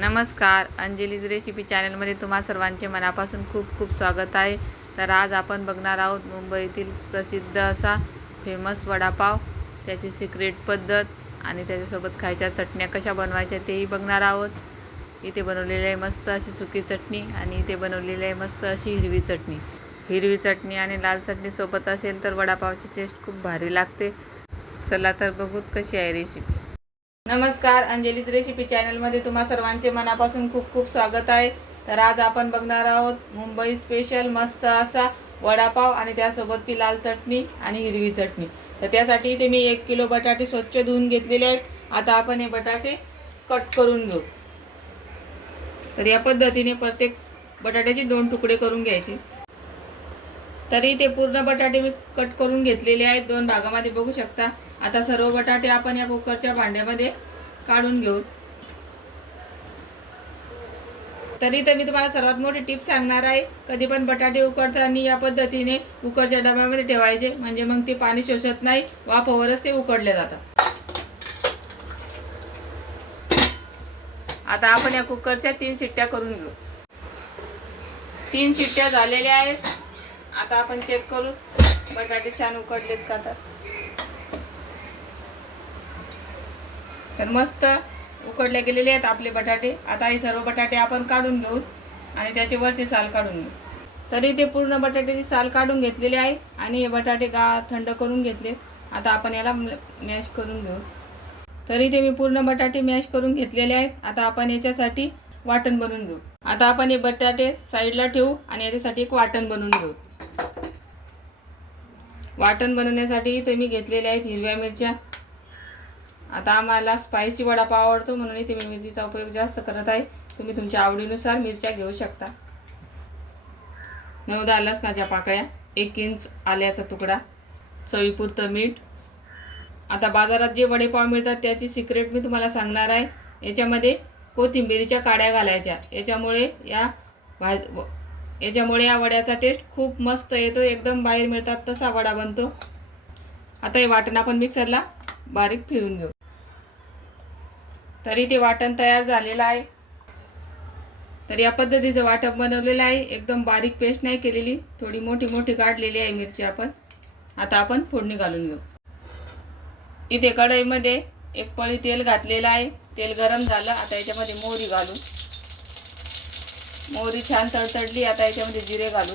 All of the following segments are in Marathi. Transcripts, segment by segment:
नमस्कार, अंजलीज रेसिपी चॅनलमध्ये तुम्हा सर्वांचे मनापासून खूप खूप स्वागत आहे. तर आज आपण बघणार आहोत मुंबईतील प्रसिद्ध असा फेमस वडापाव, त्याची सिक्रेट पद्धत आणि त्याच्यासोबत खायच्या चटण्या कशा बनवायच्या तेही बघणार आहोत. इथे बनवलेली आहे मस्त अशी सुकी चटणी आणि इथे बनवलेली आहे मस्त अशी हिरवी चटणी. हिरवी चटणी आणि लाल चटणी सोबत असेल तर वडापावची टेस्ट खूप भारी लागते. चला तर बघूत कशी आहे रेसिपी. नमस्कार, अंजलीज रेसिपी चॅनलमध्ये तुम्हा सर्वांचे मनापासून खूप खूप स्वागत आहे. तर आज आपण बघणार आहोत मुंबई स्पेशल मस्त असा वडापाव आणि त्यासोबतची लाल चटणी आणि हिरवी चटणी. तर त्यासाठी इथे मी 1 किलो बटाटे स्वच्छ धुवून घेतलेले आहेत. आता आपण हे बटाटे कट करून घेऊ. तर या पद्धतीने प्रत्येक बटाट्याचे 2 तुकडे करून घ्यायचे. तरी ते पूर्ण बटाटे मी कट करून घेतलेले आहेत, 2 भागामध्ये बघू शकता. आता सर्व बटाटे आपण या कुकरच्या भांड्यामध्ये काढून घेऊ. तरी तर मी तुम्हाला सर्वात मोठी टिप सांगणार आहे. कधी पण बटाटे उकडताना या पद्धतीने कुकरच्या डब्यामध्ये ठेवायचे, म्हणजे मग ते पाणी शोषत नाही, वाफेवरच ते उकडले जातात. आता आपण या कुकरच्या 3 शिट्ट्या करून घेऊ. 3 शिट्ट्या झालेल्या आहेत. आता आपण चेक करू बटाटे छान उकडलेत का. तर मस्त उकडले गेलेले आहेत आपले बटाटे. आता हे सर्व बटाटे आपण काढून घेऊ आणि त्याचे वरचे साल काढून घेऊ. तरी ते पूर्ण बटाट्याची साल काढून घेतलेले आहे आणि हे बटाटे थंड करून घेतले. आता आपण याला मॅश करून घेऊ. तरी ते मी पूर्ण बटाटे मॅश करून घेतलेले आहेत. आता आपण याच्यासाठी वाटण बनवून घेऊ. आता आपण हे बटाटे साईडला ठेवू आणि याच्यासाठी एक वाटण बनवून घेऊ. वाटण बनवण्यासाठी इथे मी घेतलेले आहेत हिरव्या मिरच्या. आता आम्हाला स्पायसी वडापाव आवडतो म्हणून इथे मी मिरचीचा उपयोग जास्त करत आहे. तुम्ही तुमच्या आवडीनुसार मिरच्या घेऊ शकता. 9-10 लसणाच्या पाकळ्या, 1 इंच आल्याचा तुकडा, चवीपुरतं मीठ. आता बाजारात जे वडेपाव मिळतात त्याची सिक्रेट मी तुम्हाला सांगणार आहे. याच्यामध्ये कोथिंबीरीच्या काड्या घालायच्या. याच्यामुळे या वड्याचा टेस्ट खूप मस्त येतो. एकदम बाहेर मिळतात तसा वडा बनतो. आता हे वाटण आपण मिक्सरला बारीक फिरून घेऊ. तरी ते वाटण तयार झालेलं आहे. तर या पद्धतीचं वाटण बनवलेलं आहे. एकदम बारीक पेस्ट नाही केलेली, थोडी मोठी मोठी काढलेली आहे मिरची आपण. आता आपण फोडणी घालून घेऊ. इथे कढईमध्ये 1 पळी तेल घातलेलं आहे. तेल गरम झालं. आता याच्यामध्ये मोहरी घालू. मोहरी छान तडतडली. आता याच्यामध्ये जिरे घालू.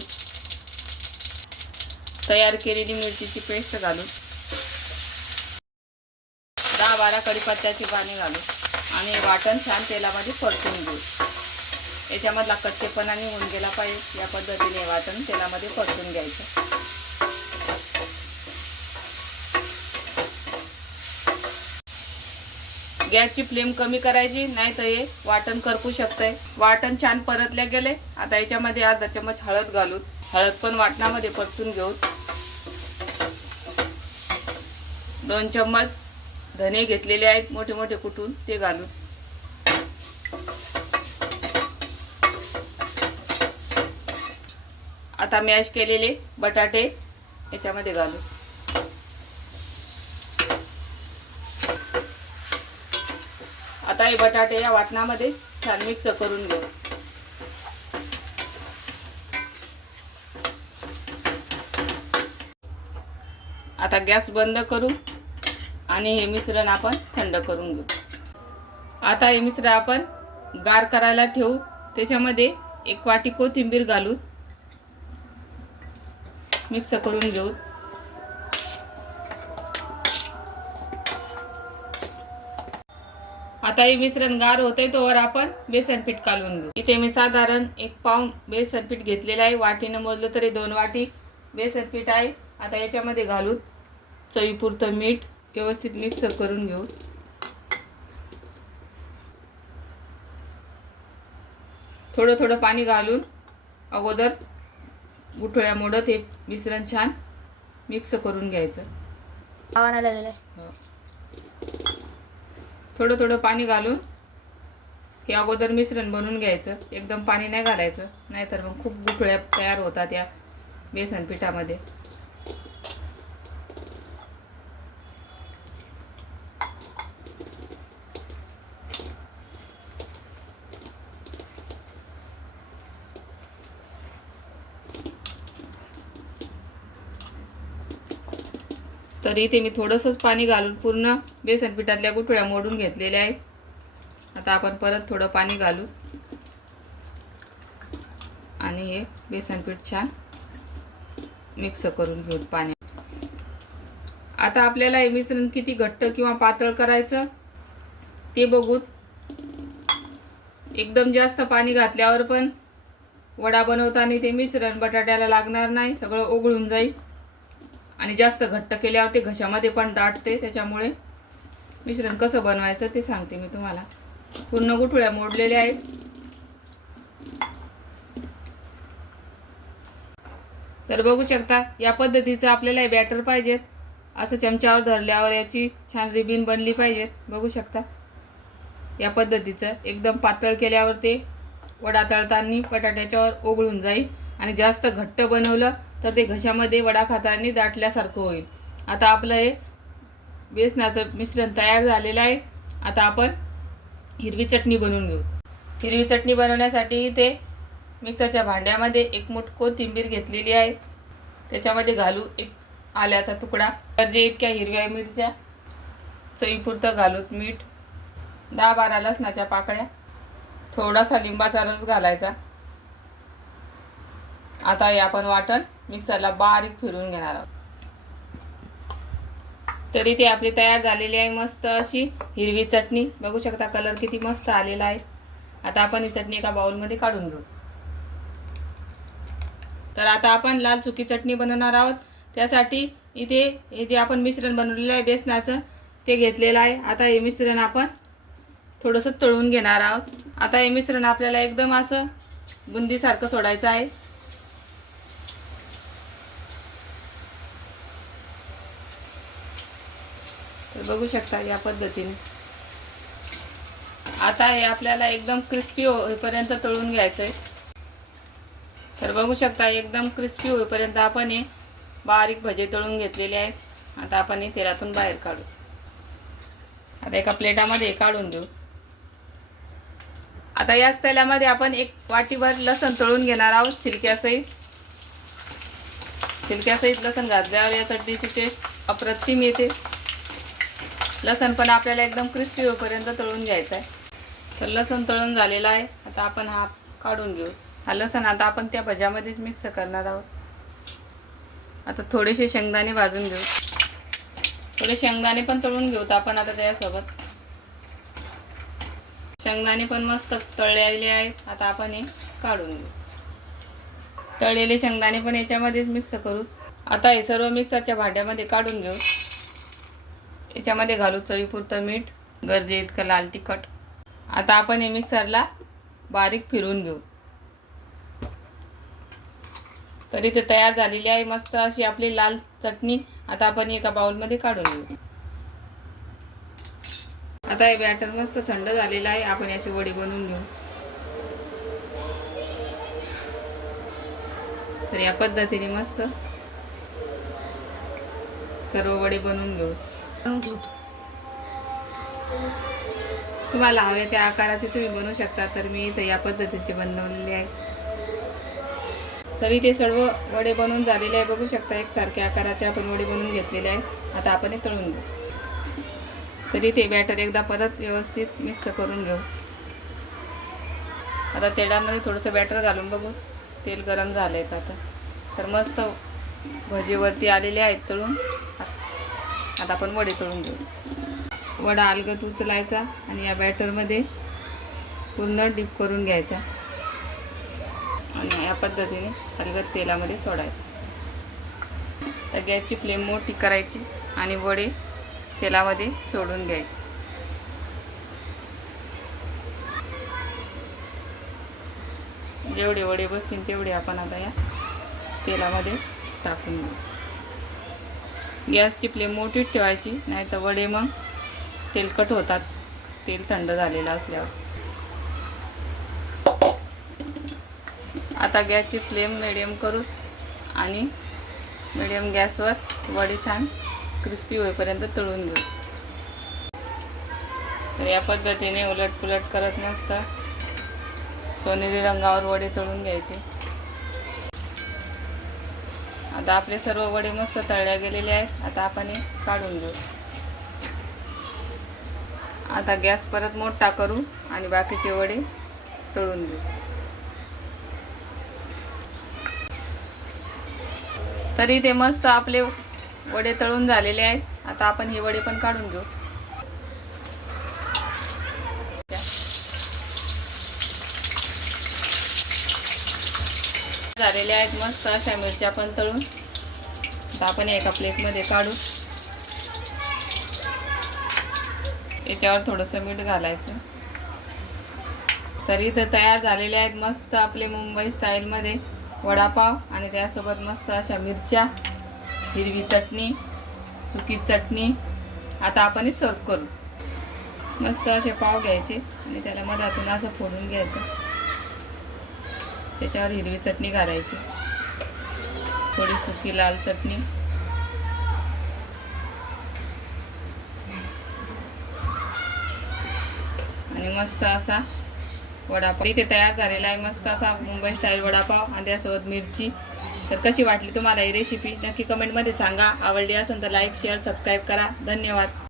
तयार केलेली मिरचीची पेस्ट घालू. 10-12 कढीपत्त्याची पाने घालू आणि वाटण छान तेलामध्ये परतून घेऊ. याच्यामधला कच्चेपणा निघून गेला पाहिजे. या पद्धतीने वाटण तेलामध्ये परतून घ्यायचं. गॅसची फ्लेम कमी करायची, नाही तर हे वाटण करपू शकतंय. वाटण छान परतले गेले. आता याच्यामध्ये अर्धा चमच हळद घालू. हळद पण वाटणामध्ये परतून घेऊ. 2 चम्मच धने घेतलेले आहेत मोठे मोठे कुटून, ते घालू. आता मॅश केलेले बटाटे याच्यामध्ये घालू. आता हे बटाटे या वाटणामध्ये छान मिक्स करून घेऊ. आता गॅस बंद करू आणि हे मिश्रण आपण थंड करून घेऊ. आता हे मिश्रण आपण गार करायला ठेवू. त्याच्यामध्ये 1 वाटी कोथिंबीर घालू. मिक्स करून घेऊ. आता हे मिश्रण गार होते तोवर आपण बेसन पीठ कालवून घेऊ. इथे मी साधारण 1 पाव बेसन पीठ घेतलेलं आहे. वाटीनं मोजलं तरी 2 वाटी बेसन पीठ आहे. आता याच्यामध्ये घालू. चवीपुरतं मीठ व्यवस्थित मिक्स करून घेऊ. थोडं थोडं पाणी घालून अगोदर गुठळ्या मोडत हे मिश्रण छान मिक्स करून घ्यायचं. थोडं थोडं पाणी घालून हे अगोदर मिश्रण बनवून घ्यायचं. एकदम पाणी नाही घालायचं, नाहीतर मग खूप गुठळ्या तयार होतात या बेसन पिठामध्ये. तर इथे मी थोडंसंच पाणी घालून पूर्ण बेसन पिठातल्या गुठळ्या मोडून घेतलेल्या आहेत. आता आपण परत थोडं पाणी घालू आणि हे बेसन पीठ छान मिक्स करून घेऊ पाणी. आता आपल्याला हे मिश्रण किती घट्ट किंवा पातळ करायचं ते बघू. एकदम जास्त पाणी घातल्यावर पण वडा बनवताना ते मिश्रण बटाट्याला लागणार नाही, सगळं ओघळून जाईल. आणि जास्त घट्ट केल्यावर ते घशामध्ये पण दाटते. त्याच्यामुळे मिश्रण कसं बनवायचं ते सांगते मी तुम्हाला. पूर्ण गुठळ्या मोडलेल्या आहेत. तर बघू शकता या पद्धतीचं आपल्याला बॅटर पाहिजेत. असं चमच्यावर धरल्यावर याची छान रिबीन बनली पाहिजेत. बघू शकता या पद्धतीचं एकदम पातळ केल्यावर ते वडा तळताना बटाट्याच्यावर ओघळून जाईल. आणि जास्त घट्ट बनवलं तर ते घशामध्ये वडा खाताना दाटल्यासारखं होईल. आता आपलं हे बेसनाचं मिश्रण तयार झालेलं आहे. आता आपण हिरवी चटणी बनवून घेऊ. हिरवी चटणी बनवण्यासाठी इथे मिक्सरच्या भांड्यामध्ये एक मूठ कोथिंबीर घेतलेली आहे. त्याच्यामध्ये घालू एक आल्याचा तुकडा, गरजे इतक्या हिरव्या मिरच्या, चवीपुरतं घालू मीठ, 10-12 लसणाच्या पाकळ्या, थोडासा लिंबाचा रस घालायचा. आता हे आपण वाटण मिक्सरला बारीक फिरवून घेणार आहोत. तरी ते आपली तयार झालेली आहे मस्त अशी हिरवी चटणी. बघू शकता कलर किती मस्त आलेला आहे. आता आपण ही चटणी एका बाउलमध्ये काढून घेऊ. तर आता आपण लाल सुकी चटणी बनवणार आहोत. त्यासाठी इथे हे जे आपण मिश्रण बनवलेलं आहे बेसनाचं ते घेतलेलं आहे. आता हे मिश्रण आपण थोडंसं तळून घेणार आहोत. आता हे मिश्रण आपल्याला एकदम असं बुंदीसारखं सोडायचं आहे. तर बघू शकता या पद्धतीने. आता हे आपल्याला एकदम क्रिस्पी होईपर्यंत तळून घ्यायचं आहे. तर बघू शकता एकदम क्रिस्पी होईपर्यंत आपण हे बारीक भजे तळून घेतलेले आहेत. आता आपण हे तेलातून बाहेर काढू. आता एका प्लेटामध्ये काढून घेऊ. आता याच तेलामध्ये आपण एक वाटीभर लसूण तळून घेणार आहोत. छिलक्यासहित लसूण घातल्यावर या चटणीची टेस्ट अप्रतिम येते. लसूण पण आपल्याला एकदम क्रिस्पी होईपर्यंत तळून घ्यायचं आहे. तर लसूण तळून झालेला आहे. आता आपण हा काढून घेऊ. हा लसूण आता आपण त्या भज्यामध्येच मिक्स करणार आहोत. आता थोडेसे शेंगदाणे भाजून घेऊ. थोडे शेंगदाणे पण तळून घेऊ आपण आता त्यासोबत. शेंगदाणे पण मस्त तळलेले आहेत. आता आपण हे काढून घेऊ. तळलेले शेंगदाणे पण याच्यामध्येच मिक्स करू. आता हे सर्व मिक्सरच्या भांड्यामध्ये काढून घेऊ. याच्यामध्ये घालू चवीपुरतं मीठ, गरजे इतकं लाल तिखट. आता आपण हे मिक्सरला बारीक फिरवून घेऊ. तरी ते तयार झालेली आहे मस्त अशी आपली लाल चटणी. आता आपण एका बाउलमध्ये काढून घेऊ. आता हे बॅटर मस्त थंड झालेलं आहे. आपण याची वडी बनवून घेऊ. तर या पद्धतीने मस्त सर्व वडी बनवून घेऊ. तुम्हाला हवे त्या आकाराचे तुम्ही बनवू शकता. तर मी इथे या पद्धतीचे बनवलेले आहे. तरी ते सर्व वडे बनवून झालेले आहे. बघू शकता एकसारख्या आकाराचे आपण वडे बनवून घेतलेले आहे. आता आपण हे तळून घेऊ. तरी ते बॅटर एकदा परत व्यवस्थित मिक्स करून घेऊ. आता तेलामध्ये थोडंसं बॅटर घालून बघू. तेल गरम झालं आहे आता. तर मस्त भजीवरती आलेले आहेत तळून. आता आपण वडे तळून घेऊ. वडा अलगद उचलायचा आणि या बॅटरमध्ये पूर्ण डीप करून घ्यायचा आणि या पद्धतीने अलगद तेलामध्ये सोडायचं. तर गॅसची फ्लेम मोठी करायची आणि वडे तेलामध्ये सोडून घ्यायचे. जेवढे वडे बसतील तेवढे आपण आता या तेलामध्ये टाकून घेऊ. गॅसची फ्लेम मोठीच ठेवायची, नाही तर वडे मग तेलकट होतात तेल थंड झालेलं असल्यावर. आता गॅसची फ्लेम मिडियम करू आणि मिडियम गॅसवर वडे छान क्रिस्पी होईपर्यंत तळून घेऊ. तर या पद्धतीने उलट पुलट करत मस्त सोनेरी रंगावर वडे तळून घ्यायचे. आता आपले सर्व वडे मस्त तळल्या गेलेले आहेत. आता आपण हे काढून घेऊ. आता गॅस परत मोठा करू आणि बाकीचे वडे तळून घेऊ. तरी ते मस्त आपले वडे तळून झालेले आहेत. आता आपण हे वडे पण काढून घेऊ. झालेले आहेत मस्त अशा मिरच्या पण तळून. आता आपण एका प्लेटमध्ये काढू. याच्यावर थोडंसं मीठ घालायचं. तर इथं तयार झालेले आहेत मस्त आपले मुंबई स्टाईलमध्ये वडापाव आणि त्यासोबत मस्त अशा मिरच्या, हिरवी चटणी, सुकी चटणी. आता आपण सर्व करू. मस्त असे पाव घ्यायचे आणि त्याला मधातून असं फोडून घ्यायचं. त्याच्यावर हिरवी चटणी घालायची, थोडी सुकी लाल चटणी आणि मस्त असा वडापाव इथे तयार झालेला आहे. मस्त असा मुंबई स्टाईल वडापाव आणि त्यासोबत मिरची. तर कशी वाटली तुम्हाला ही रेसिपी नक्की कमेंटमध्ये सांगा. आवडली असेल तर लाईक, शेअर, सबस्क्राईब करा. धन्यवाद.